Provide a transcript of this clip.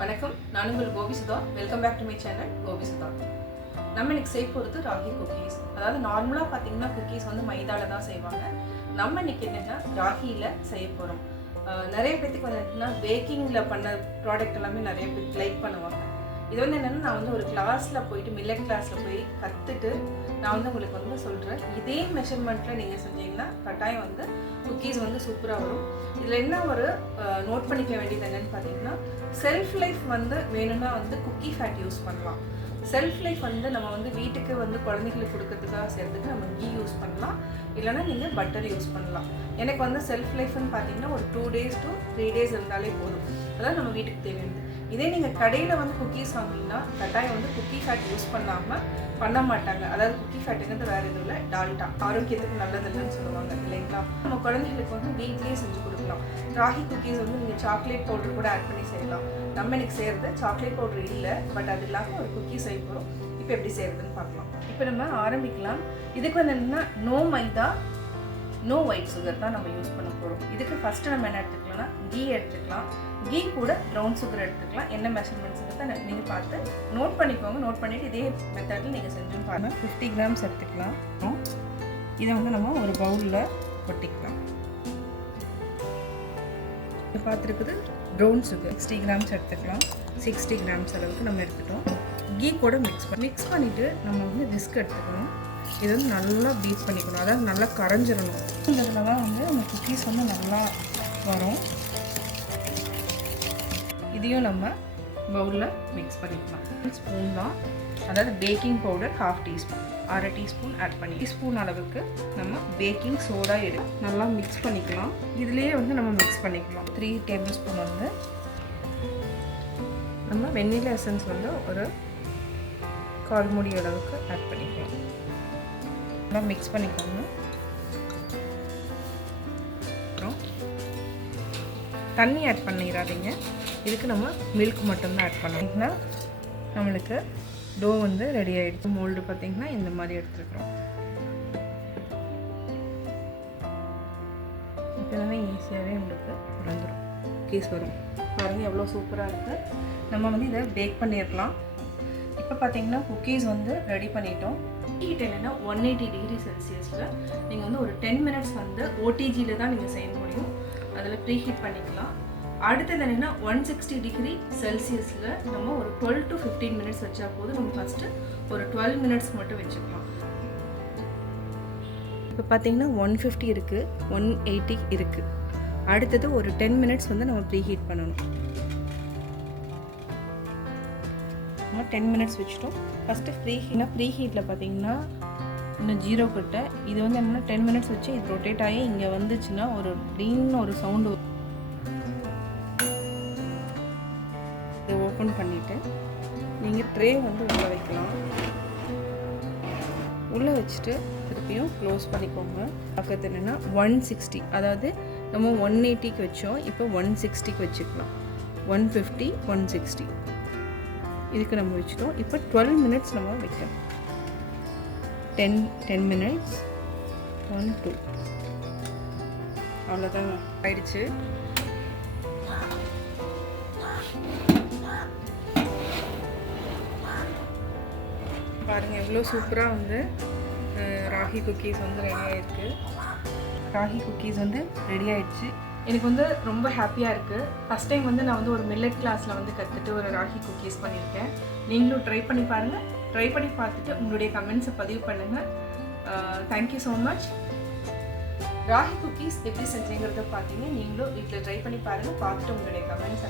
வணக்கம், நான் உங்கள் Gopisudha. Welcome back to my channel Gopisudha. நம்ம இன்னைக்கு செய்ய போகிறது ராகி குக்கீஸ். அதாவது நார்மலாக பார்த்தீங்கன்னா குக்கீஸ் வந்து மைதாவில் தான் செய்வாங்க. நம்ம இன்னைக்கு என்னென்னா ராகியில் செய்ய போகிறோம். நிறைய பேத்துக்கு வந்து என்னென்னா பேக்கிங்கில் பண்ண ப்ராடக்ட் எல்லாமே நிறைய பேர் லைக் பண்ணுவாங்க. இது வந்து என்னென்னா நான் வந்து ஒரு கிளாஸில் போயிட்டு மில்லட் கிளாஸில் போய் கற்றுட்டு நான் வந்து உங்களுக்கு வந்து சொல்கிறேன். இதே மெஷர்மெண்ட்டில் நீங்கள் செஞ்சீங்கன்னா கட்டாயம் வந்து குக்கீஸ் வந்து சூப்பராக வரும். இதில் என்ன ஒரு நோட் பண்ணிக்க வேண்டியது என்னென்னு பார்த்தீங்கன்னா, செல்ஃப் லைஃப் வந்து வேணும்னா வந்து குக்கி ஃபேட் யூஸ் பண்ணலாம். செல்ஃப் லைஃப் வந்து நம்ம வந்து வீட்டுக்கு வந்து குழந்தைங்களுக்கு கொடுக்கறதுக்காக செய்கிறதுக்கு நம்ம கீ யூஸ் பண்ணலாம், இல்லைனா நீங்கள் பட்டர் யூஸ் பண்ணலாம். எனக்கு வந்து செல்ஃப் லைஃப்னு பார்த்தீங்கன்னா ஒரு 2 days to 3 days இருந்தாலே போதும். அதாவது நம்ம வீட்டுக்கு தேவையானது. இதே நீங்கள் கடையில் வந்து குக்கீஸ் வாங்கினீங்கன்னா கட்டாயம் வந்து குக்கி ஃபேட் யூஸ் பண்ண மாட்டாங்க. அதாவது குக்கி ஃபேட்டுங்கிறது வேறு எதுவும் இல்லை, டால்டா. ஆரோக்கியத்துக்கு நல்லதில்லைன்னு சொல்லுவாங்க இல்லைங்களா. நம்ம குழந்தைங்களுக்கு வந்து வீட்லேயே செஞ்சு கொடுக்கலாம். ராகி குக்கீஸ் வந்து நீங்கள் சாக்லேட் பவுடர் கூட ஆட் பண்ணி செய்யலாம். நம்ம எனக்கு செய்கிறது சாக்லேட் பவுடர் இல்லை, பட் அது இல்லாமல் ஒரு குக்கி செய்ய போகிறோம். இப்போ எப்படி செய்கிறதுன்னு பார்க்கலாம். இப்போ நம்ம ஆரம்பிக்கலாம். இதுக்கு வந்து என்னென்னா நோ மைதா, நோ ஒயிட் சுகர் தான் நம்ம யூஸ் பண்ண போகிறோம். இதுக்கு ஃபஸ்ட்டு நம்ம என்ன எடுத்துக்கலாம்னா கீ எடுத்துக்கலாம். கீ கூட ப்ரௌன் சுகர் எடுத்துக்கலாம். என்ன மெஷர்மெண்ட்ஸுங்கிறத நீங்கள் பார்த்து நோட் பண்ணிக்கோங்க. நோட் பண்ணிவிட்டு இதே மெத்தடில் நீங்கள் செஞ்சுன்னு பாருங்கள். 50 grams எடுத்துக்கலாம். இதை வந்து நம்ம ஒரு பவுலில் கொட்டிக்கலாம். இது பார்த்துருக்குது ப்ரௌன் சுகர் 60 grams எடுத்துக்கலாம். 60 grams அளவுக்கு நம்ம எடுத்துட்டோம். கீ கூட மிக்ஸ் பண்ணிவிட்டு நம்ம வந்து விஸ்க் எடுத்துக்கணும். இது வந்து நல்லா பீட் பண்ணிக்கணும், அதாவது நல்லா கரைஞ்சிடணும். இதில் தான் வந்து நம்ம குக்கீஸ் வந்து நல்லா வரும். இதையும் நம்ம பவுலில் மிக்ஸ் பண்ணிக்கலாம். ஸ்பூன் தான், அதாவது baking powder 1/2 teaspoon, 1/2 teaspoon add பண்ணி டீஸ்பூன் அளவுக்கு நம்ம பேக்கிங் சோடா எடுத்து நல்லா மிக்ஸ் பண்ணிக்கலாம். இதுலேயே வந்து நம்ம மிக்ஸ் பண்ணிக்கலாம். 3 tablespoon வந்து நம்ம வெண்ணிலா எசன்ஸ் வந்து ஒரு 1/4 மூடி அளவுக்கு ஆட் பண்ணிக்கலாம். நல்லா மிக்ஸ் பண்ணிக்கோங்க. அப்புறம் தண்ணி ஆட் பண்ணிடாதீங்க. இதுக்கு நம்ம மில்க் மட்டும்தான் ஆட் பண்ணிங்கன்னா நம்மளுக்கு டோ வந்து ரெடி ஆகிடுச்சு. மோல்டு பார்த்திங்கன்னா இந்த மாதிரி எடுத்துருக்குறோம். இப்போ எல்லாமே ஈஸியாகவே நம்மளுக்கு வந்துடும், கேஸ் வரும். பாருங்கள் எவ்வளோ சூப்பராக இருக்குது. நம்ம வந்து இதை பேக் பண்ணிடலாம். இப்போ பார்த்தீங்கன்னா குக்கீஸ் வந்து ரெடி பண்ணிட்டோம். ஹீட் என்னென்னா 180 degree செல்சியஸில் நீங்கள் வந்து ஒரு 10 minutes வந்து ஓடிஜியில் தான் நீங்கள் செய்ய முடியும். அதில் ப்ரீ ஹீட் பண்ணிக்கலாம். அடுத்தது என்னென்னா 160 degree செல்சியஸில் நம்ம ஒரு 12 to 15 minutes வச்சா போதும். நம்ம ஃபஸ்ட்டு ஒரு 12 minutes மட்டும் வச்சுக்கலாம். இப்போ பார்த்தீங்கன்னா 150 இருக்குது, 180 இருக்குது. அடுத்தது ஒரு 10 minutes வந்து நம்ம ப்ரீ ஹீட் பண்ணணும். 10 minutes வச்சுட்டோம். ஃபஸ்ட்டு ப்ரீ ஹீட்டில் பார்த்தீங்கன்னா இன்னும் 0 கிட்ட. இது வந்து என்னென்னா 10 minutes வச்சு இது ரொட்டேட் ஆகி இங்கே வந்துச்சுன்னா ஒரு டீன்னு ஒரு சவுண்டு. இதை ஓப்பன் பண்ணிவிட்டு நீங்கள் ட்ரே வந்து உள்ளே வைக்கலாம். உள்ளே வச்சுட்டு திருப்பியும் க்ளோஸ் பண்ணிக்கோங்க. பக்கத்து என்னென்னா 160, அதாவது நம்ம 180க்கு வச்சோம், இப்போ 160க்கு வச்சுக்கலாம். 150, 160 இதுக்கு நம்ம வச்சுட்டோம். இப்போ 12 minutes நம்ம வைக்கணும். 10 minutes 1 2 அவ்வளோதான் ஆயிடுச்சு. பாருங்கள் எவ்வளோ சூப்பராக வந்து ராகி குக்கீஸ் வந்து ரெடி ஆகிருக்கு. ராகி குக்கீஸ் வந்து ரெடி ஆகிடுச்சு. எனக்கு வந்து ரொம்ப ஹாப்பியாக இருக்குது. ஃபஸ்ட் டைம் வந்து நான் வந்து ஒரு மில்லட் கிளாஸில் வந்து கற்றுட்டு ஒரு ராகி குக்கீஸ் பண்ணியிருக்கேன். நீங்களும் ட்ரை பண்ணி பாருங்கள். ட்ரை பண்ணி பார்த்துட்டு உங்களுடைய கமெண்ட்ஸை பதிவு பண்ணுங்கள். Thank you so much. Ragi cookies எப்படி செஞ்சீங்கிறத பார்த்தீங்க. நீங்களும் வீட்டில் ட்ரை பண்ணி பாருங்கள். பார்த்துட்டு உங்களுடைய கமெண்ட்ஸ்